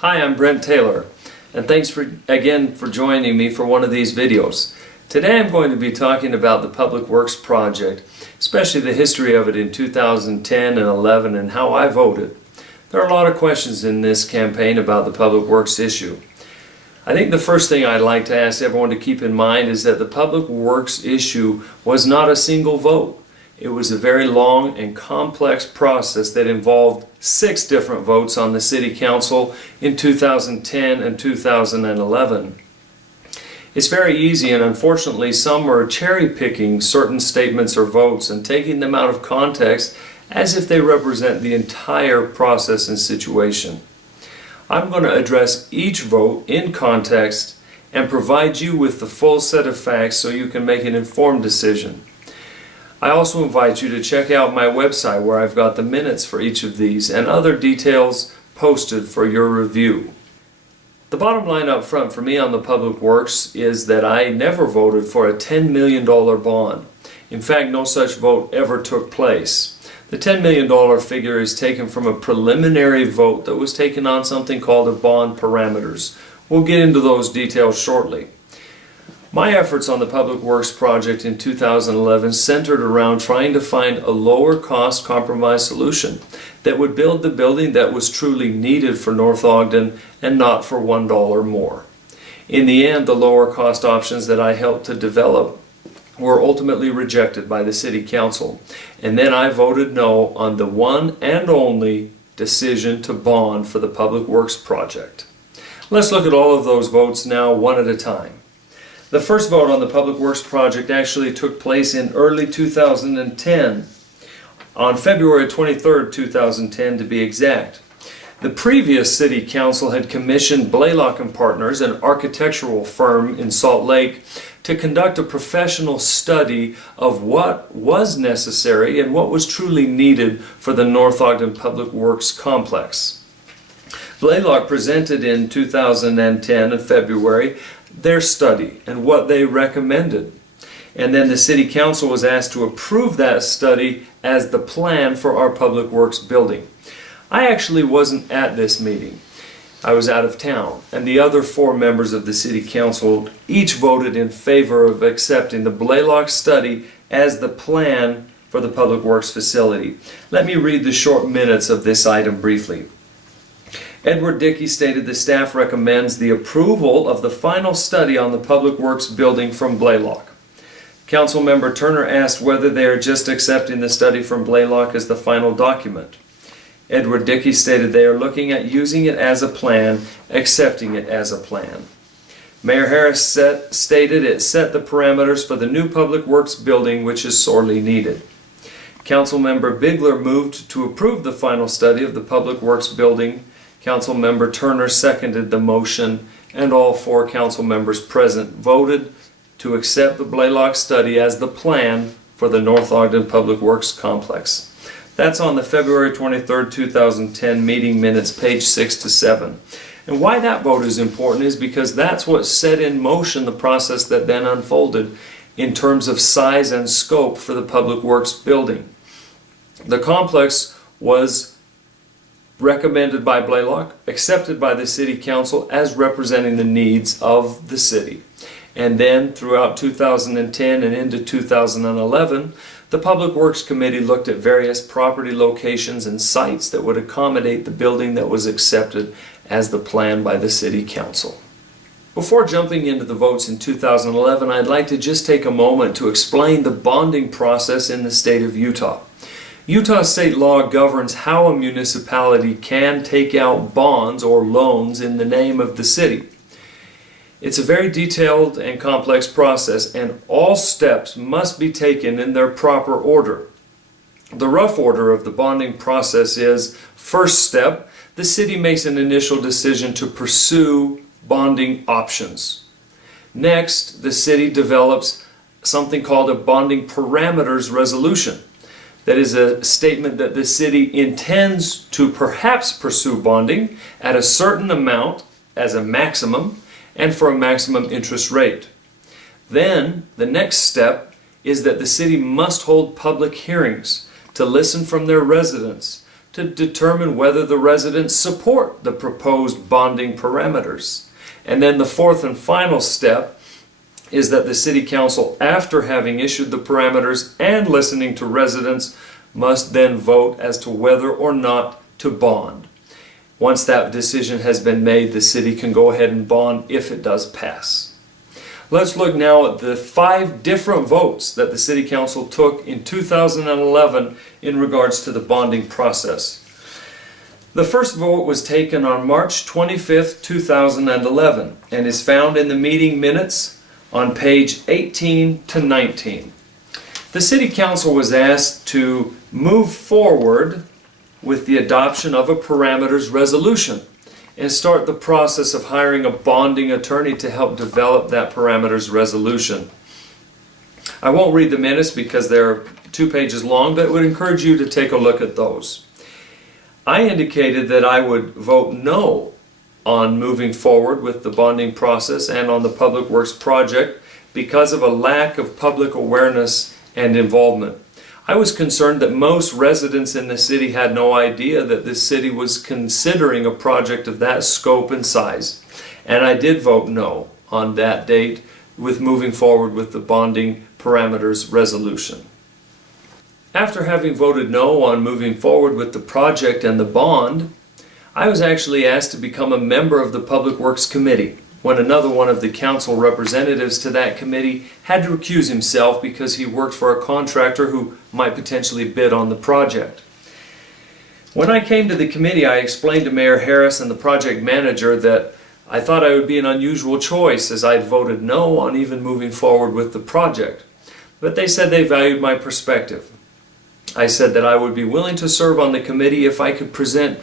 Hi, I'm Brent Taylor, and thanks again for joining me for one of these videos. Today I'm going to be talking about the Public Works project, especially the history of it in 2010 and 11 and how I voted. There are a lot of questions in this campaign about the Public Works issue. I think the first thing I'd like to ask everyone to keep in mind is that the Public Works issue was not a single vote. It was a very long and complex process that involved 6 different votes on the City Council in 2010 and 2011. It's very easy, and unfortunately some are cherry-picking certain statements or votes and taking them out of context as if they represent the entire process and situation. I'm going to address each vote in context and provide you with the full set of facts so you can make an informed decision. I also invite you to check out my website where I've got the minutes for each of these and other details posted for your review. The bottom line up front for me on the Public Works is that I never voted for a $10 million bond. In fact, no such vote ever took place. The $10 million figure is taken from a preliminary vote that was taken on something called a bond parameters. We'll get into those details shortly. My efforts on the Public Works project in 2011 centered around trying to find a lower cost compromise solution that would build the building that was truly needed for North Ogden and not for $1 more. In the end, the lower cost options that I helped to develop were ultimately rejected by the City Council, and then I voted no on the one and only decision to bond for the Public Works project. Let's look at all of those votes now one at a time. The first vote on the Public Works project actually took place in early 2010, on February 23, 2010 to be exact. The previous City Council had commissioned Blaylock & Partners, an architectural firm in Salt Lake, to conduct a professional study of what was necessary and what was truly needed for the North Ogden Public Works complex. Blaylock presented in 2010 in February their study and what they recommended. And then the City Council was asked to approve that study as the plan for our Public Works building. I actually wasn't at this meeting. I was out of town, and the other 4 members of the City Council each voted in favor of accepting the Blaylock study as the plan for the Public Works facility. Let me read the short minutes of this item briefly. Edward Dickey stated the staff recommends the approval of the final study on the Public Works building from Blaylock. Councilmember Turner asked whether they are just accepting the study from Blaylock as the final document. Edward Dickey stated they are looking at using it as a plan, accepting it as a plan. Mayor Harris stated it set the parameters for the new Public Works building, which is sorely needed. Councilmember Bigler moved to approve the final study of the Public Works building. Councilmember Turner seconded the motion, and all 4 council members present voted to accept the Blaylock study as the plan for the North Ogden Public Works complex. That's on the February 23, 2010 meeting minutes, page 6 to 7. And why that vote is important is because that's what set in motion the process that then unfolded in terms of size and scope for the Public Works building. The complex was recommended by Blaylock, accepted by the City Council as representing the needs of the city. And then throughout 2010 and into 2011, the Public Works Committee looked at various property locations and sites that would accommodate the building that was accepted as the plan by the City Council. Before jumping into the votes in 2011, I'd like to just take a moment to explain the bonding process in the state of Utah. Utah state law governs how a municipality can take out bonds or loans in the name of the city. It's a very detailed and complex process, and all steps must be taken in their proper order. The rough order of the bonding process is: first step, the city makes an initial decision to pursue bonding options. Next, the city develops something called a bonding parameters resolution. That is a statement that the city intends to perhaps pursue bonding at a certain amount as a maximum and for a maximum interest rate. Then the next step is that the city must hold public hearings to listen from their residents, to determine whether the residents support the proposed bonding parameters. And then the fourth and final step is that the City Council, after having issued the parameters and listening to residents, must then vote as to whether or not to bond. Once that decision has been made, the city can go ahead and bond if it does pass. Let's look now at the 5 different votes that the City Council took in 2011 in regards to the bonding process. The first vote was taken on March 25th, 2011 and is found in the meeting minutes on page 18 to 19. The City Council was asked to move forward with the adoption of a parameters resolution and start the process of hiring a bonding attorney to help develop that parameters resolution. I won't read the minutes because they're 2 pages long, but I would encourage you to take a look at those. I indicated that I would vote no on moving forward with the bonding process and on the Public Works project because of a lack of public awareness and involvement. I was concerned that most residents in the city had no idea that this city was considering a project of that scope and size. And I did vote no on that date with moving forward with the bonding parameters resolution. After having voted no on moving forward with the project and the bond, I was actually asked to become a member of the Public Works Committee when another one of the council representatives to that committee had to recuse himself because he worked for a contractor who might potentially bid on the project. When I came to the committee, I explained to Mayor Harris and the project manager that I thought I would be an unusual choice as I'd voted no on even moving forward with the project. But they said they valued my perspective. I said that I would be willing to serve on the committee if I could present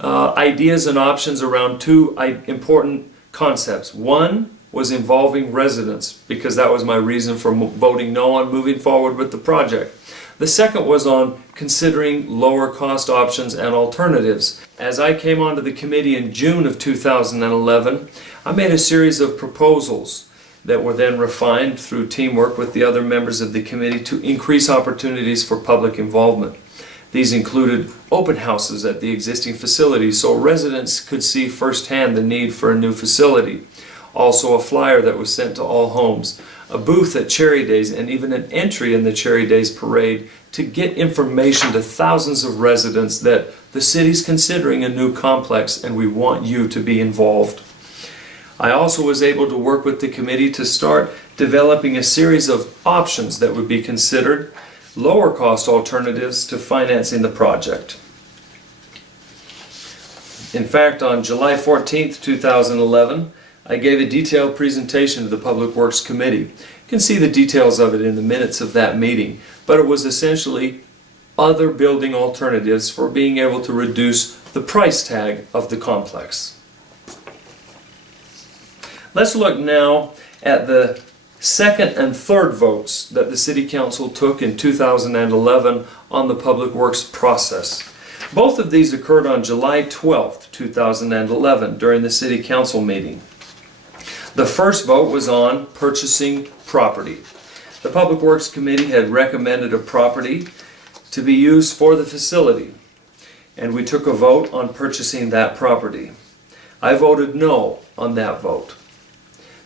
ideas and options around 2 important concepts. One was involving residents, because that was my reason for voting no on moving forward with the project. The second was on considering lower cost options and alternatives. As I came onto the committee in June of 2011, I made a series of proposals that were then refined through teamwork with the other members of the committee to increase opportunities for public involvement. These included open houses at the existing facilities so residents could see firsthand the need for a new facility. Also a flyer that was sent to all homes, a booth at Cherry Days, and even an entry in the Cherry Days parade to get information to thousands of residents that the city's considering a new complex and we want you to be involved. I also was able to work with the committee to start developing a series of options that would be considered lower cost alternatives to financing the project. In fact, on July 14th, 2011, I gave a detailed presentation to the Public Works Committee. You can see the details of it in the minutes of that meeting, but it was essentially other building alternatives for being able to reduce the price tag of the complex. Let's look now at the second and third votes that the City Council took in 2011 on the Public Works process. Both of these occurred on July 12th, 2011 during the City Council meeting. The first vote was on purchasing property. The Public Works Committee had recommended a property to be used for the facility, and we took a vote on purchasing that property. I voted no on that vote.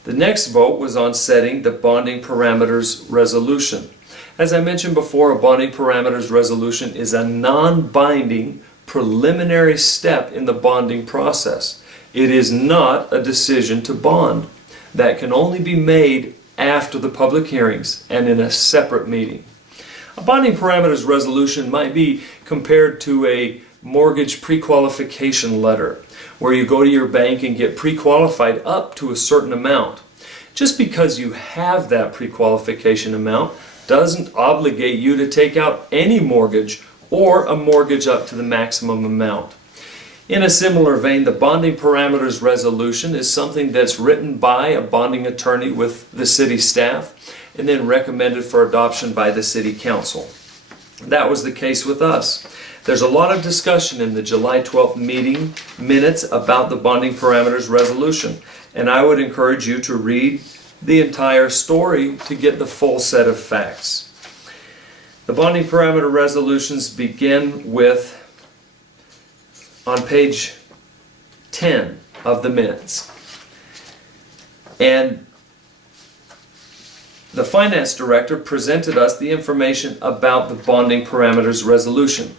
The next vote was on setting the bonding parameters resolution. As I mentioned before, a bonding parameters resolution is a non-binding preliminary step in the bonding process. It is not a decision to bond. That can only be made after the public hearings and in a separate meeting. A bonding parameters resolution might be compared to a mortgage pre-qualification letter, where you go to your bank and get pre-qualified up to a certain amount. Just because you have that pre-qualification amount doesn't obligate you to take out any mortgage or a mortgage up to the maximum amount. In a similar vein, the bonding parameters resolution is something that's written by a bonding attorney with the city staff and then recommended for adoption by the City Council. That was the case with us. There's a lot of discussion in the July 12th meeting minutes about the bonding parameters resolution, and I would encourage you to read the entire story to get the full set of facts. The bonding parameter resolutions begin with on page 10 of the minutes. And the finance director presented us the information about the bonding parameters resolution.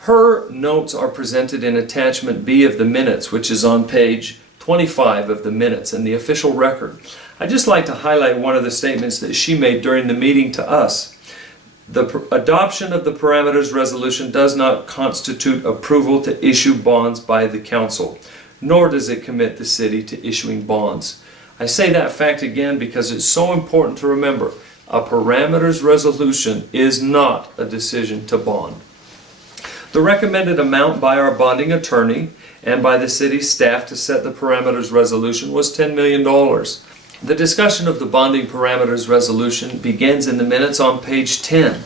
Her notes are presented in attachment B of the minutes, which is on page 25 of the minutes in the official record. I'd just like to highlight one of the statements that she made during the meeting to us. The adoption of the parameters resolution does not constitute approval to issue bonds by the council, nor does it commit the city to issuing bonds. I say that fact again because it's so important to remember. A parameters resolution is not a decision to bond. The recommended amount by our bonding attorney and by the city staff to set the parameters resolution was $10 million. The discussion of the bonding parameters resolution begins in the minutes on page 10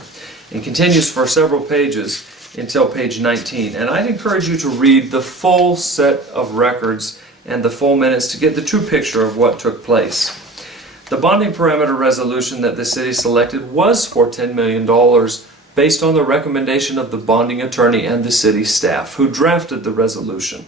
and continues for several pages until page 19. And I'd encourage you to read the full set of records and the full minutes to get the true picture of what took place. The bonding parameter resolution that the city selected was for $10 million based on the recommendation of the bonding attorney and the city staff who drafted the resolution.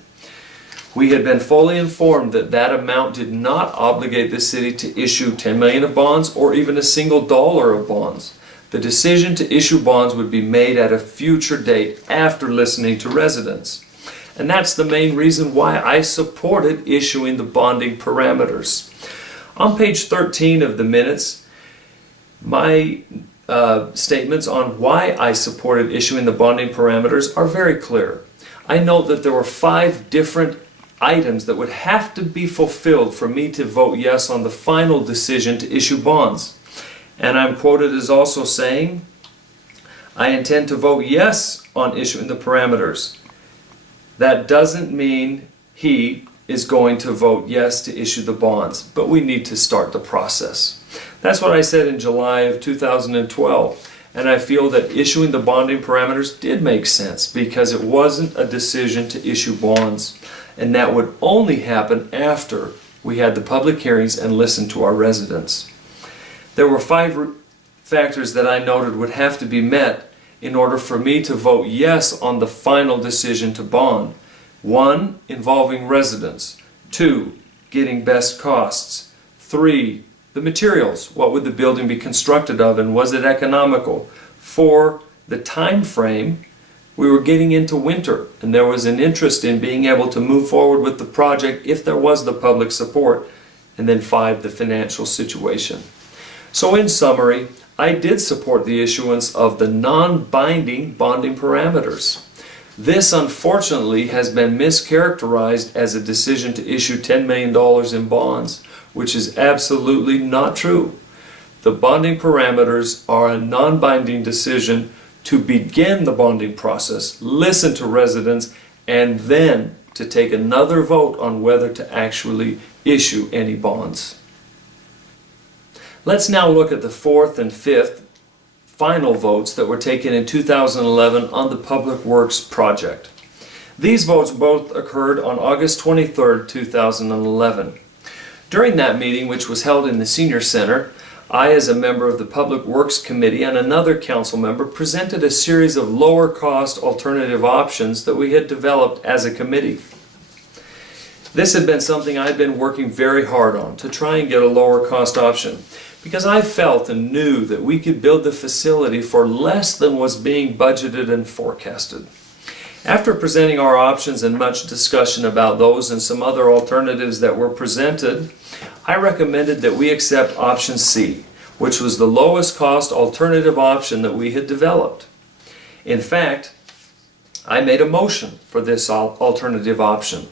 We had been fully informed that that amount did not obligate the city to issue $10 million of bonds or even a single dollar of bonds. The decision to issue bonds would be made at a future date after listening to residents. And that's the main reason why I supported issuing the bonding parameters. On page 13 of the minutes, my statements on why I supported issuing the bonding parameters are very clear. I note that there were 5 different items that would have to be fulfilled for me to vote yes on the final decision to issue bonds. And I'm quoted as also saying, I intend to vote yes on issuing the parameters. That doesn't mean he is going to vote yes to issue the bonds, but we need to start the process. That's what I said in July of 2012, and I feel that issuing the bonding parameters did make sense because it wasn't a decision to issue bonds, and that would only happen after we had the public hearings and listened to our residents. There were 5 factors that I noted would have to be met in order for me to vote yes on the final decision to bond. 1, involving residents. 2, getting best costs. 3, the materials. What would the building be constructed of and was it economical? 4, the time frame. We were getting into winter and there was an interest in being able to move forward with the project if there was the public support. And then 5, the financial situation. So in summary, I did support the issuance of the non-binding bonding parameters. This, unfortunately, has been mischaracterized as a decision to issue $10 million in bonds, which is absolutely not true. The bonding parameters are a non-binding decision to begin the bonding process, listen to residents, and then to take another vote on whether to actually issue any bonds. Let's now look at the 4th and 5th final votes that were taken in 2011 on the Public Works project. These votes both occurred on August 23, 2011. During that meeting, which was held in the Senior Center, I, as a member of the Public Works Committee and another council member, presented a series of lower-cost alternative options that we had developed as a committee. This had been something I'd been working very hard on to try and get a lower-cost option, because I felt and knew that we could build the facility for less than was being budgeted and forecasted. After presenting our options and much discussion about those and some other alternatives that were presented, I recommended that we accept option C, which was the lowest cost alternative option that we had developed. In fact, I made a motion for this alternative option.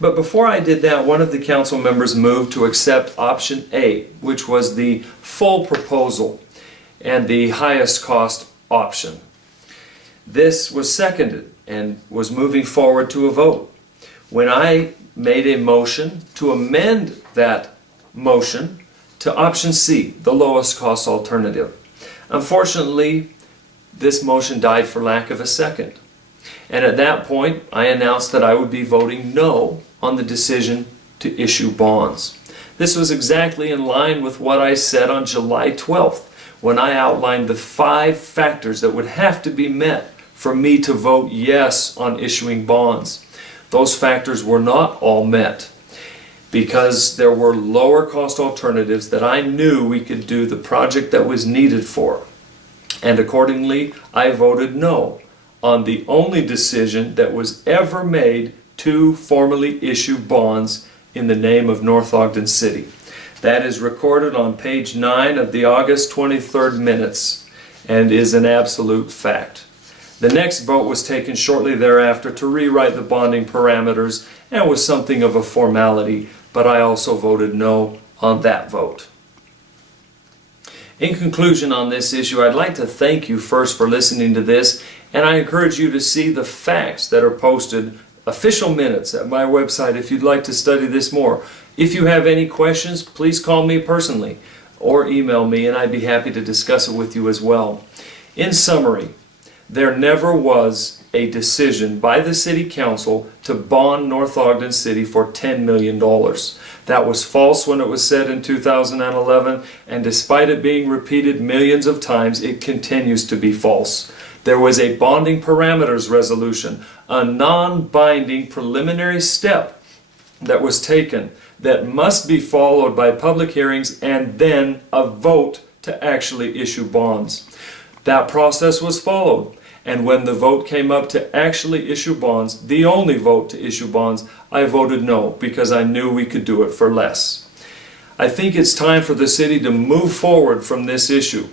But before I did that, one of the council members moved to accept option A, which was the full proposal and the highest cost option. This was seconded and was moving forward to a vote. When I made a motion to amend that motion to option C, the lowest cost alternative, unfortunately, this motion died for lack of a second. And at that point, I announced that I would be voting no on the decision to issue bonds. This was exactly in line with what I said on July 12th, when I outlined the 5 factors that would have to be met for me to vote yes on issuing bonds. Those factors were not all met because there were lower cost alternatives that I knew we could do the project that was needed for. And accordingly, I voted no on the only decision that was ever made to formally issue bonds in the name of North Ogden City. That is recorded on page 9 of the August 23rd minutes and is an absolute fact. The next vote was taken shortly thereafter to rewrite the bonding parameters and was something of a formality, but I also voted no on that vote. In conclusion on this issue, I'd like to thank you first for listening to this, and I encourage you to see the facts that are posted, official minutes, at my website if you'd like to study this more. If you have any questions, please call me personally or email me, and I'd be happy to discuss it with you as well. In summary, there never was a decision by the City Council to bond North Ogden City for $10 million. That was false when it was said in 2011, and despite it being repeated millions of times, it continues to be false. There was a bonding parameters resolution, a non-binding preliminary step that was taken that must be followed by public hearings and then a vote to actually issue bonds. That process was followed. And when the vote came up to actually issue bonds, the only vote to issue bonds, I voted no because I knew we could do it for less. I think it's time for the city to move forward from this issue.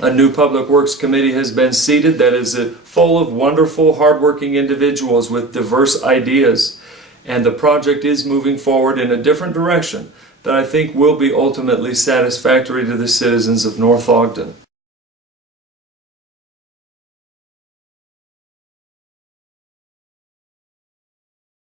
A new Public Works Committee has been seated that is full of wonderful, hardworking individuals with diverse ideas. And the project is moving forward in a different direction that I think will be ultimately satisfactory to the citizens of North Ogden.